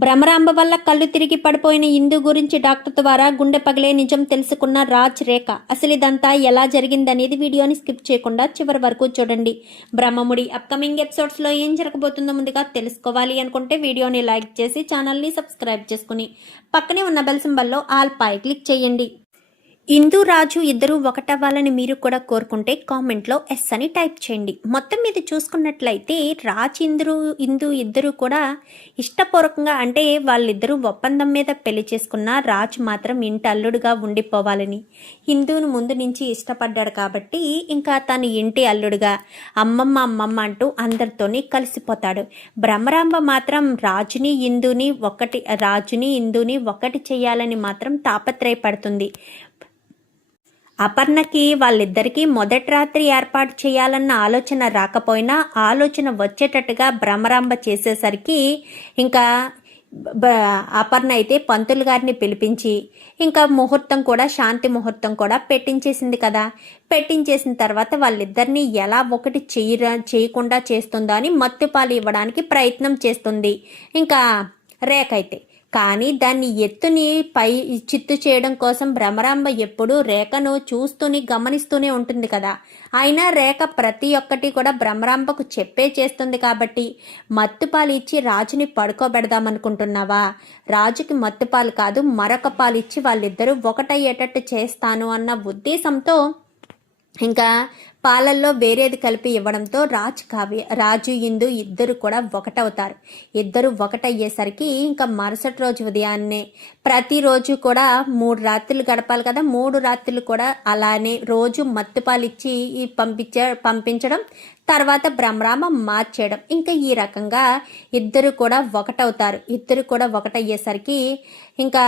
భ్రమరాంబ వల్ల కళ్ళు తిరిగి పడిపోయిన ఇందు గురించి డాక్టర్ ద్వారా గుండె పగిలే నిజం తెలుసుకున్న రాజ్ రేఖ. అసలు ఇదంతా ఎలా జరిగిందనేది వీడియోని స్కిప్ చేయకుండా చివరి వరకు చూడండి. బ్రహ్మముడి అప్కమింగ్ ఎపిసోడ్స్లో ఏం జరగబోతుందో ముందుగా తెలుసుకోవాలి అనుకుంటే వీడియోని లైక్ చేసి ఛానల్ని సబ్స్క్రైబ్ చేసుకుని పక్కనే ఉన్న బెల్ సింబల్లో ఆల్ పై క్లిక్ చేయండి. ఇందు రాజు ఇద్దరు ఒకటవ్వాలని మీరు కూడా కోరుకుంటే కామెంట్లో ఎస్ అని టైప్ చేయండి. మొత్తం మీద చూసుకున్నట్లయితే రాజ్ ఇందు ఇద్దరు కూడా ఇష్టపూర్వకంగా, అంటే వాళ్ళిద్దరూ ఒప్పందం మీద పెళ్లి చేసుకున్న రాజు మాత్రం ఇంటి అల్లుడుగా ఉండిపోవాలని ఇందును ముందు నుంచి ఇష్టపడ్డాడు కాబట్టి ఇంకా తను ఇంటి అల్లుడుగా అమ్మమ్మ అంటూ అందరితోని కలిసిపోతాడు. భ్రమరాంబ మాత్రం రాజుని ఇందుని ఒకటి చేయాలని మాత్రం తాపత్రయపడుతుంది. అపర్ణకి వాళ్ళిద్దరికీ మొదటి రాత్రి ఏర్పాటు చేయాలన్న ఆలోచన రాకపోయినా ఆలోచన వచ్చేటట్టుగా భ్రమరాంబ చేసేసరికి ఇంకా అపర్ణ అయితే పంతులు గారిని పిలిపించి ఇంకా ముహూర్తం కూడా శాంతి ముహూర్తం కూడా పెట్టించేసింది కదా. పెట్టించేసిన తర్వాత వాళ్ళిద్దరినీ ఎలా ఒకటి చేయకుండా చేస్తుందో అని మత్తుపాలు ఇవ్వడానికి ప్రయత్నం చేస్తుంది ఇంకా రేఖ అయితే. కానీ దాన్ని ఎత్తుని పై చిత్తు చేయడం కోసం భ్రమరాంబ ఎప్పుడూ రేఖను చూస్తూనే గమనిస్తూనే ఉంటుంది కదా. అయినా రేఖ ప్రతి ఒక్కటి కూడా భ్రమరాంబకు చెప్పే చేస్తుంది కాబట్టి మత్తుపాలు ఇచ్చి రాజుని పడుకోబెడదామనుకుంటున్నావా? రాజుకి మత్తుపాలు కాదు, మరొక పాలు ఇచ్చి వాళ్ళిద్దరూ ఒకటయ్యేటట్టు చేస్తాను అన్న ఉద్దేశంతో ఇంకా పాలల్లో వేరేది కలిపి ఇవ్వడంతో రాజు ఇందు ఇద్దరు కూడా ఒకటవుతారు. ఇద్దరు ఒకటయ్యేసరికి ఇంకా మరుసటి రోజు ఉదయాన్నే ప్రతిరోజు కూడా 3 రాత్రులు గడపాలి కదా. 3 రాత్రులు కూడా అలానే రోజు మత్తుపాలిచ్చి పంపించడం, తర్వాత భ్రమరాంబ మార్చేయడం. ఇంకా ఈ రకంగా ఇద్దరు కూడా ఒకటవుతారు. ఇద్దరు కూడా ఒకటయ్యేసరికి ఇంకా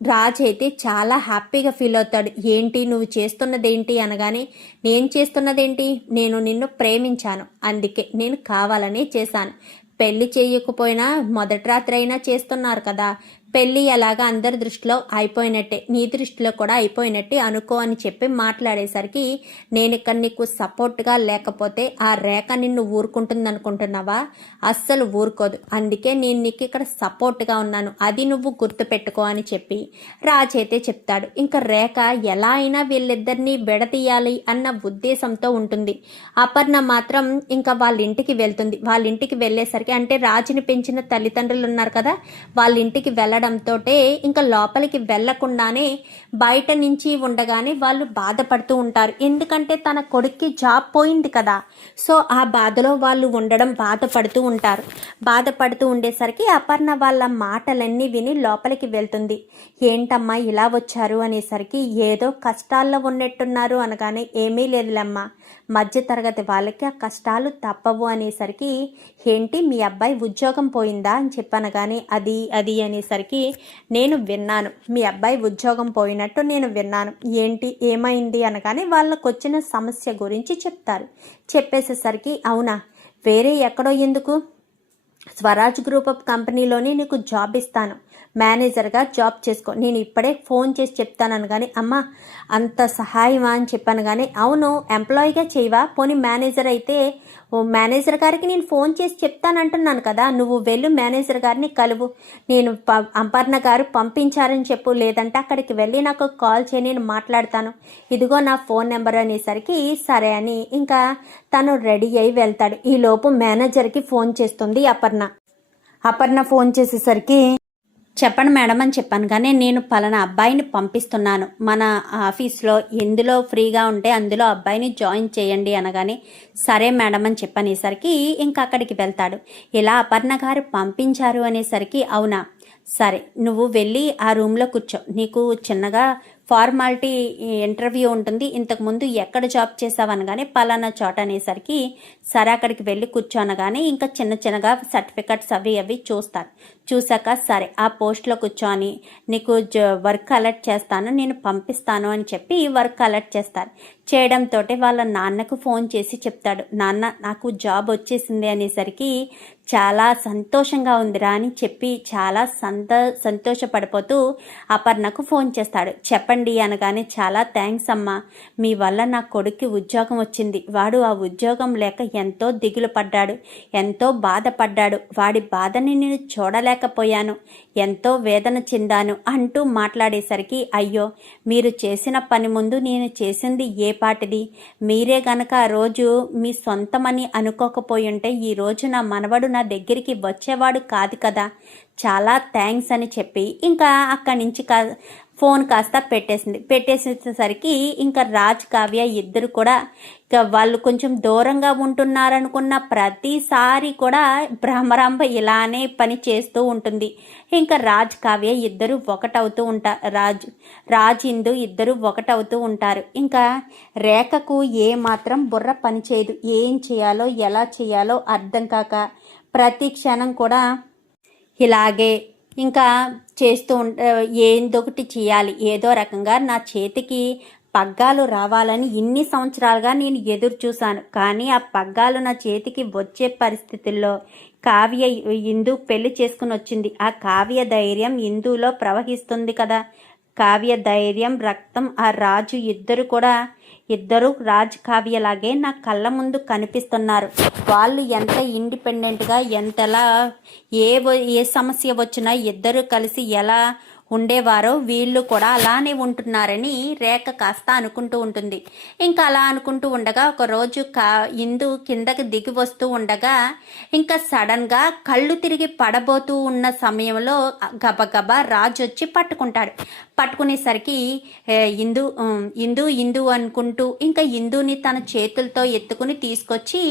రాజ్ అయితే చాలా హ్యాపీగా ఫీల్ అవుతాడు. ఏంటి నువ్వు చేస్తున్నదేంటి అనగానే, నేను చేస్తున్నదేంటి, నేను నిన్ను ప్రేమించాను, అందుకే నేను కావాలని చేశాను. పెళ్లి చేయకపోయినా మొదటి రాత్రి అయినా చేస్తున్నారు కదా, పెళ్ళి ఎలాగా అందరి దృష్టిలో అయిపోయినట్టే, నీ దృష్టిలో కూడా అయిపోయినట్టే అనుకో అని చెప్పి మాట్లాడేసరికి, నేను ఇక్కడ నీకు సపోర్ట్గా లేకపోతే ఆ రేఖ నిన్ను ఊరుకుంటుంది అనుకుంటున్నావా? అస్సలు ఊరుకోదు, అందుకే నేను నీకు ఇక్కడ సపోర్ట్గా ఉన్నాను, అది నువ్వు గుర్తుపెట్టుకో అని చెప్పి రాజ్ అయితే చెప్తాడు. ఇంకా రేఖ ఎలా అయినా వీళ్ళిద్దరినీ విడదీయాలి అన్న ఉద్దేశంతో ఉంటుంది. అపర్ణ మాత్రం ఇంకా వాళ్ళ ఇంటికి వెళ్తుంది. వాళ్ళ ఇంటికి వెళ్ళేసరికి, అంటే రాజుని పెంచిన తల్లిదండ్రులు ఉన్నారు కదా, వాళ్ళ ఇంటికి వెళ్ళడంతో ఇంకా లోపలికి వెళ్లకుండానే బయట నుంచి ఉండగానే వాళ్ళు బాధపడుతూ ఉంటారు. ఎందుకంటే తన కొడుక్కి జాబ్ పోయింది కదా, సో ఆ బాధలో వాళ్ళు బాధపడుతూ ఉంటారు. బాధపడుతూ ఉండేసరికి అపర్ణ వాళ్ళ మాటలన్నీ విని లోపలికి వెళ్తుంది. ఏంటమ్మా ఇలా వచ్చారు అనేసరికి, ఏదో కష్టాల్లో ఉన్నట్టున్నారు అనగానే, ఏమీ లేదులేమ్మా, మధ్య తరగతి వాళ్ళకి ఆ కష్టాలు తప్పవు అనేసరికి, ఏంటి మీ అబ్బాయి ఉద్యోగం పోయిందా అని చెప్పనగానే, అది అనేసరికి, నేను విన్నాను, మీ అబ్బాయి ఉద్యోగం పోయినట్టు నేను విన్నాను, ఏంటి ఏమైంది అనగానే వాళ్ళకు వచ్చిన సమస్య గురించి చెప్తారు. చెప్పేసేసరికి, అవునా, వేరే ఎక్కడో ఎందుకు, స్వరాజ్ గ్రూప్ ఆఫ్ కంపెనీలోనే నీకు జాబ్ ఇస్తాను, మేనేజర్గా జాబ్ చేసుకో, నేను ఇప్పుడే ఫోన్ చేసి చెప్తాను కానీ, అమ్మ అంత సహాయమా అని చెప్పాను కానీ, అవును ఎంప్లాయీగా చేయవా, పోనీ మేనేజర్ అయితే మేనేజర్ గారికి నేను ఫోన్ చేసి చెప్తానంటున్నాను కదా, నువ్వు వెళ్ళు మేనేజర్ గారిని కలువు, నేను అపర్ణ గారు పంపించారని చెప్పు, లేదంటే అక్కడికి వెళ్ళి నాకు కాల్ చేయి, నేను మాట్లాడతాను, ఇదిగో నా ఫోన్ నెంబర్ అనేసరికి సరే అని ఇంకా తను రెడీ అయి వెళ్తాడు. ఈలోపు మేనేజర్కి ఫోన్ చేస్తుంది అపర్ణ ఫోన్ చేసేసరికి, చెప్పండి మేడం అని చెప్పాను కానీ, నేను పలానా అబ్బాయిని పంపిస్తున్నాను, మన ఆఫీస్లో ఎందులో ఫ్రీగా ఉంటే అందులో అబ్బాయిని జాయిన్ చేయండి అనగానే, సరే మేడం అని చెప్పనేసరికి ఇంకా అక్కడికి వెళ్తాడు. ఇలా అపర్ణ గారు పంపించారు అనేసరికి, అవునా సరే నువ్వు వెళ్ళి ఆ రూమ్లో కూర్చో, నీకు చిన్నగా ఫార్మాలిటీ ఇంటర్వ్యూ ఉంటుంది, ఇంతకుముందు ఎక్కడ జాబ్ చేసావనగానే పలానా చోట అనేసరికి, సరే అక్కడికి వెళ్ళి కూర్చోనగానే ఇంకా చిన్నగా సర్టిఫికెట్స్ అవి చూస్తారు. చూసాక సరే ఆ పోస్ట్లో కూర్చొని నీకు వర్క్ అలర్ట్ చేస్తాను, నేను పంపిస్తాను అని చెప్పి వర్క్ అలర్ట్ చేస్తారు. చేయడంతో వాళ్ళ నాన్నకు ఫోన్ చేసి చెప్తాడు, నాన్న నాకు జాబ్ వచ్చేసింది అనేసరికి చాలా సంతోషంగా ఉందిరా అని చెప్పి చాలా సంతోషపడిపోతూ అపర్ణకు ఫోన్ చేస్తాడు. చెప్పండి అనగానే, చాలా థ్యాంక్స్ అమ్మా, మీ వల్ల నా కొడుక్కి ఉద్యోగం వచ్చింది. వాడు ఆ ఉద్యోగం లేక ఎంతో దిగులు పడ్డాడు, ఎంతో బాధపడ్డాడు. వాడి బాధని నేను చూడలేకపోయాను, ఎంతో వేదన చెందాను అంటూ మాట్లాడేసరికి, అయ్యో మీరు చేసిన పని ముందు నేను చేసింది ఏ పాటిది? మీరే గనక ఆ రోజు మీ సొంతమని అనుకోకపోయి ఉంటే ఈరోజు నా మనవడు నా దగ్గరికి వచ్చేవాడు కాదు కదా, చాలా థ్యాంక్స్ అని చెప్పి ఇంకా అక్కడి నుంచి ఫోన్ కాస్త పెట్టేసేసరికి ఇంకా రాజ్ కావ్య ఇద్దరు కూడా ఇక వాళ్ళు కొంచెం దూరంగా ఉంటున్నారనుకున్న ప్రతిసారి కూడా భ్రమరాంబ ఇలానే పని చేస్తూ ఉంటుంది. ఇంకా రాజ్ కావ్య ఇద్దరు ఒకటవుతూ రాజ్ ఇందు ఇద్దరు ఒకటవుతూ ఉంటారు. ఇంకా రేఖకు ఏమాత్రం బుర్ర పని చేయదు, ఏం చేయాలో ఎలా చేయాలో అర్థం కాక ప్రతి క్షణం కూడా ఇలాగే ఇంకా చేస్తూ ఏందొకటి చేయాలి, ఏదో రకంగా నా చేతికి పగ్గాలు రావాలని ఇన్ని సంవత్సరాలుగా నేను ఎదురు చూశాను. కానీ ఆ పగ్గాలు నా చేతికి వచ్చే పరిస్థితుల్లో కావ్య ఇందు పెళ్లి చేసుకుని వచ్చింది. ఆ కావ్య ధైర్యం ఇందులో ప్రవహిస్తుంది కదా, కావ్య ధైర్యం రక్తం ఆ రాజు ఇద్దరు రాజ్ కావ్యలాగే నా కళ్ళ ముందు కనిపిస్తున్నారు. వాళ్ళు ఎంత ఇండిపెండెంట్గా ఎంతలా ఏ సమస్య వచ్చినా ఇద్దరు కలిసి ఎలా ఉండేవారో వీళ్ళు కూడా అలానే ఉంటున్నారని రేఖ కాస్త అనుకుంటూ ఉంటుంది. ఇంకా అలా అనుకుంటూ ఉండగా ఒకరోజు ఇందు కిందకి దిగి వస్తూ ఉండగా ఇంకా సడన్గా కళ్ళు తిరిగి పడబోతూ ఉన్న సమయంలో గబగబా రాజు వచ్చి పట్టుకునేసరికి ఇందు అనుకుంటూ ఇంకా ఇందుని తన చేతులతో ఎత్తుకుని తీసుకొచ్చి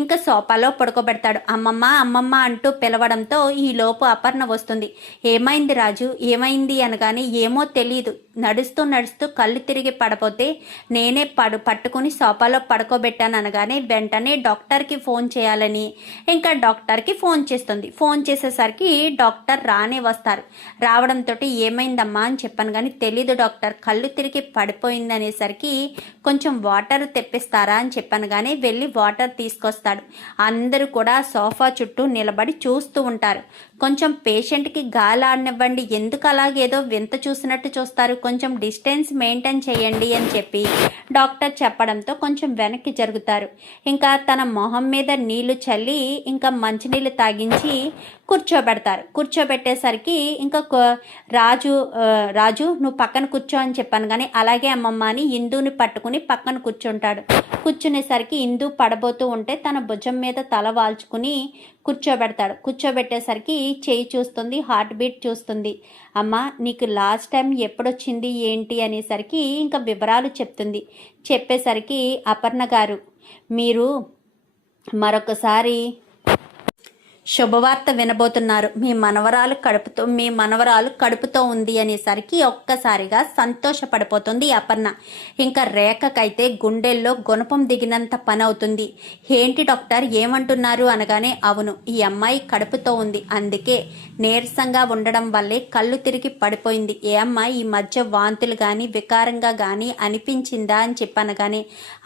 ఇంకా సోఫాలో పడుకోబెడతాడు. అమ్మమ్మ అంటూ పిలవడంతో ఈలోపు అపర్ణ వస్తుంది. ఏమైంది రాజు, ఏమైంది అనగానే, ఏమో తెలీదు, నడుస్తూ కళ్ళు తిరిగి పడపోతే నేనే పట్టుకుని సోఫాలో పడుకోబెట్టాను అనగానే వెంటనే డాక్టర్కి ఫోన్ చేయాలని ఇంకా డాక్టర్కి ఫోన్ చేస్తుంది. ఫోన్ చేసేసరికి డాక్టర్ వస్తారు. రావడంతో ఏమైందమ్మా అని చెప్పాను కానీ, తెలీదు డాక్టర్, కళ్ళు తిరిగి పడిపోయింది అనేసరికి కొంచెం వాటర్ తెప్పిస్తారా అని చెప్పాను కానీ వెళ్ళి వాటర్ తీసుకొస్తాడు. అందరూ కూడా సోఫా చుట్టూ నిలబడి చూస్తూ ఉంటారు. కొంచెం పేషెంట్కి గాలి ఆడనివ్వండి, ఎందుకు అలాగేదో వింత చూసినట్టు చూస్తారు, కొంచెం డిస్టెన్స్ మెయింటైన్ చేయండి అని చెప్పి డాక్టర్ చెప్పడంతో కొంచెం వెనక్కి జరుగుతారు. ఇంకా తన మొహం మీద నీళ్లు చల్లి ఇంకా మంచినీళ్ళు తాగించి కూర్చోబెట్టేసరికి ఇంకా రాజు నువ్వు పక్కన కూర్చో అని చెప్పాను కానీ అలాగే అమ్మమ్మ అని ఇందుని పట్టుకుని పక్కన కూర్చునేసరికి ఇందు పడబోతూ ఉంటే తన భుజం మీద తల వాల్చుకుని కూర్చోబెట్టేసరికి చేయి చూస్తుంది, హార్ట్ బీట్ చూస్తుంది. అమ్మ నీకు లాస్ట్ టైం ఎప్పుడొచ్చింది ఏంటి అనేసరికి ఇంకా వివరాలు చెప్పేసరికి అపర్ణ గారు, మీరు మరొకసారి శుభవార్త వినబోతున్నారు, మీ మనవరాలు కడుపుతో ఉంది అనేసరికి ఒక్కసారిగా సంతోషపడిపోతుంది అపర్ణ. ఇంకా రేఖకైతే గుండెల్లో గుణపం దిగినంత పని అవుతుంది. ఏంటి డాక్టర్ ఏమంటున్నారు అనగానే, అవును ఈ అమ్మాయి కడుపుతో ఉంది, అందుకే నీరసంగా ఉండడం వల్లే కళ్ళు తిరిగి పడిపోయింది. ఏ అమ్మాయి ఈ మధ్య వాంతులు కానీ వికారంగా కానీ అనిపించిందా అని చెప్పనగానే,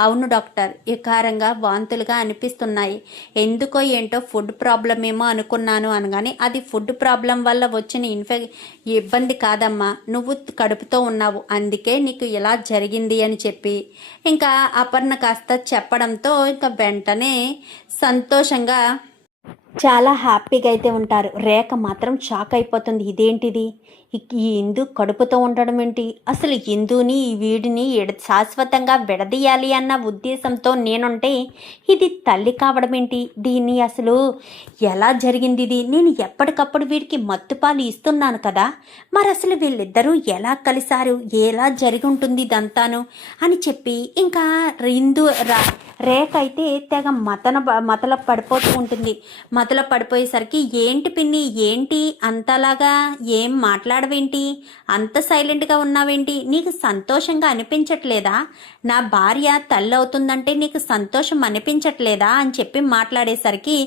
అవును డాక్టర్ వికారంగా వాంతులుగా అనిపిస్తున్నాయి, ఎందుకో ఏంటో ఫుడ్ ప్రాబ్లం ఏమో అనుకున్నాను అనగానే, అది ఫుడ్ ప్రాబ్లం వల్ల వచ్చిన ఇబ్బంది కాదమ్మా, నువ్వు కడుపుతో ఉన్నావు అందుకే నీకు ఇలా జరిగింది అని చెప్పి ఇంకా అపర్ణ కాస్త చెప్పడంతో ఇంకా వెంటనే సంతోషంగా చాలా హ్యాపీగా అయితే ఉంటారు. రేఖ మాత్రం షాక్ అయిపోతుంది. ఇదేంటిది, ఈ ఇందు కడుపుతో ఉండడం ఏంటి, అసలు ఇందుని వీడిని శాశ్వతంగా విడదీయాలి అన్న ఉద్దేశంతో నేనుంటే ఇది తల్లి కావడం ఏంటి, దీన్ని అసలు ఎలా జరిగింది, ఇది నేను ఎప్పటికప్పుడు వీడికి మత్తుపాలు ఇస్తున్నాను కదా, మరి అసలు వీళ్ళిద్దరూ ఎలా కలిశారు, ఎలా జరిగి ఉంటుంది ఇదంతాను అని చెప్పి ఇంకా రేఖ అయితే తెగ మతల పడిపోతూ ఉంటుంది. మతల పడిపోయేసరికి, ఏంటి పిన్ని ఏంటి అంతలాగా ఏం మాట్లాడవేంటి, అంత సైలెంట్గా ఉన్నావేంటి, నీకు సంతోషంగా అనిపించట్లేదా, నా భార్య తల్లి అవుతుందంటే నీకు సంతోషం అనిపించట్లేదా అని చెప్పి మాట్లాడేసరికి,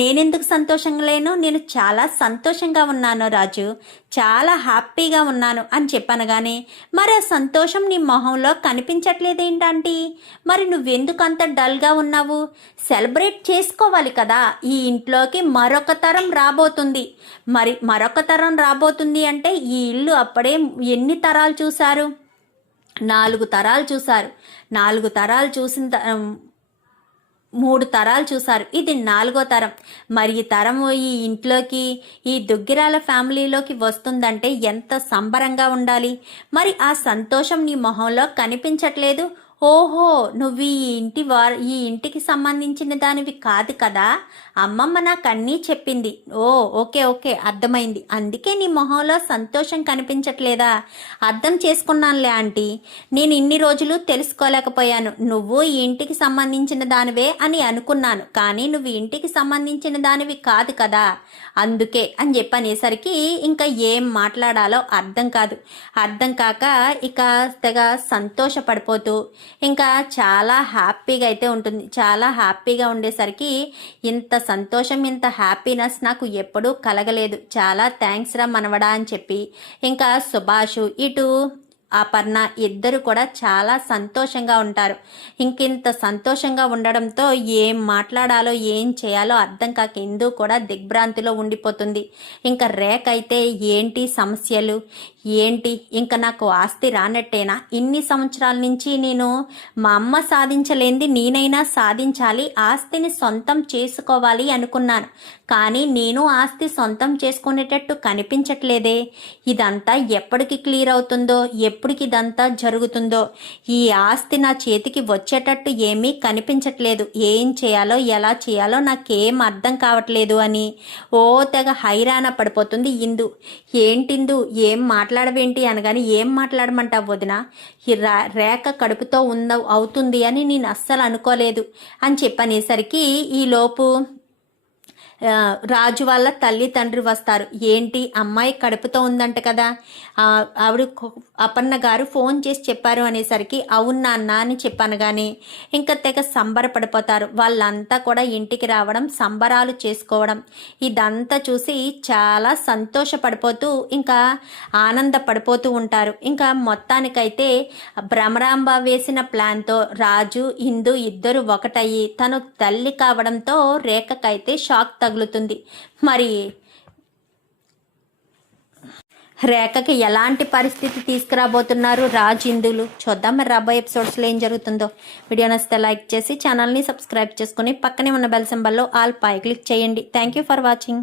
నేనెందుకు సంతోషంగా లేను, నేను చాలా సంతోషంగా ఉన్నాను రాజు, చాలా హ్యాపీగా ఉన్నాను అని చెప్పనగానే, మరి ఆ సంతోషం నీ మొహంలో కనిపించట్లేదేంటంటీ, మరి నువ్వెందుకు అంత డల్గా ఉన్నావు, సెలబ్రేట్ చేసుకోవాలి కదా, ఈ ఇంట్లోకి మరొక తరం రాబోతుంది. మరి మరొక తరం రాబోతుంది అంటే ఈ ఇల్లు అప్పుడే ఎన్ని తరాలు చూశారు? 4 తరాలు చూశారు. 4 తరాలు చూసిన 3 తరాలు చూశారు. ఇది 4వ తరం. మరి ఈ తరము ఈ ఇంట్లోకి, ఈ దుగ్గిరాల ఫ్యామిలీలోకి వస్తుందంటే ఎంత సంబరంగా ఉండాలి. మరి ఆ సంతోషం నీ మొహంలో కనిపించట్లేదు. ఓహో, నువ్వు ఈ ఇంటికి సంబంధించిన దానివి కాదు కదా, అమ్మమ్మ నాకు అన్నీ చెప్పింది. ఓకే ఓకే, అర్థమైంది. అందుకే నీ మొహంలో సంతోషం కనిపించట్లేదా? అర్థం చేసుకున్నానులే ఆంటీ, నేను ఇన్ని రోజులు తెలుసుకోలేకపోయాను. నువ్వు ఈ ఇంటికి సంబంధించిన దానివే అని అనుకున్నాను, కానీ నువ్వు ఇంటికి సంబంధించిన దానివి కాదు కదా, అందుకే అని చెప్పనేసరికి ఇంకా ఏం మాట్లాడాలో అర్థం కాదు. అర్థం కాక ఇక తెగ సంతోషపడిపోతూ ఇంకా చాలా హ్యాపీగా అయితే ఉంటుంది. చాలా హ్యాపీగా ఉండేసరికి ఇంత సంతోషం, ఇంత హ్యాపీనెస్ నాకు ఎప్పుడూ కలగలేదు. చాలా థ్యాంక్స్ రా మనవడా అని చెప్పి ఇంకా సుభాష్ ఇటు అపర్ణ ఇద్దరు కూడా చాలా సంతోషంగా ఉంటారు. ఇంకింత సంతోషంగా ఉండడంతో ఏం మాట్లాడాలో ఏం చేయాలో అర్థం కాక ఇందు కూడా దిగ్భ్రాంతిలో ఉండిపోతుంది. ఇంకా రేఖ అయితే ఏంటి సమస్యలు, ఏంటి ఇంకా నాకు ఆస్తి రానట్టేనా? ఇన్ని సంవత్సరాల నుంచి నేను మా అమ్మ సాధించలేంది నేనైనా సాధించాలి, ఆస్తిని సొంతం చేసుకోవాలి అనుకున్నాను. కానీ నేను ఆస్తి సొంతం చేసుకునేటట్టు కనిపించట్లేదే. ఇదంతా ఎప్పటికి క్లియర్ అవుతుందో, ఎప్పటికి ఇదంతా జరుగుతుందో. ఈ ఆస్తి నా చేతికి వచ్చేటట్టు ఏమీ కనిపించట్లేదు. ఏం చేయాలో ఎలా చేయాలో నాకేం అర్థం కావట్లేదు అని తెగ హైరాణ పడిపోతుంది ఇందు. ఏంటిందు ఏం మాట్లాడవేంటి అనగానే, ఏం మాట్లాడమంటావు వదిన, ఈ రేఖ కడుపుతో అవుతుంది అని నేను అస్సలు అనుకోలేదు అని చెప్పనేసరికి ఈలోపు రాజు వాళ్ళ తల్లి తండ్రి వస్తారు. ఏంటి అమ్మాయి కడుపుతో ఉందంట కదా, ఆవిడ అపర్ణ గారు ఫోన్ చేసి చెప్పారు అనేసరికి అవును నాన్న అని చెప్పాను. కానీ ఇంకా తెగ సంబరపడిపోతారు. వాళ్ళంతా కూడా ఇంటికి రావడం, సంబరాలు చేసుకోవడం, ఇదంతా చూసి చాలా సంతోషపడిపోతూ ఇంకా ఆనందపడిపోతూ ఉంటారు. ఇంకా మొత్తానికైతే భ్రమరాంబ వేసిన ప్లాన్తో రాజు ఇందు ఇద్దరు ఒకటయ్యి తను తల్లి కావడంతో రేఖకైతే షాక్ తగులుతుంది. మరి రేఖకి ఎలాంటి పరిస్థితి తీసుకురాబోతున్నారు రాజ్ ఇందులు చూద్దాం. మరి రాబోయే ఎపిసోడ్స్లో ఏం జరుగుతుందో. వీడియో నచ్చితే లైక్ చేసి ఛానల్ని సబ్స్క్రైబ్ చేసుకుని పక్కనే ఉన్న బెల్ సింబల్లో ఆల్ పై క్లిక్ చేయండి. Thank you for watching.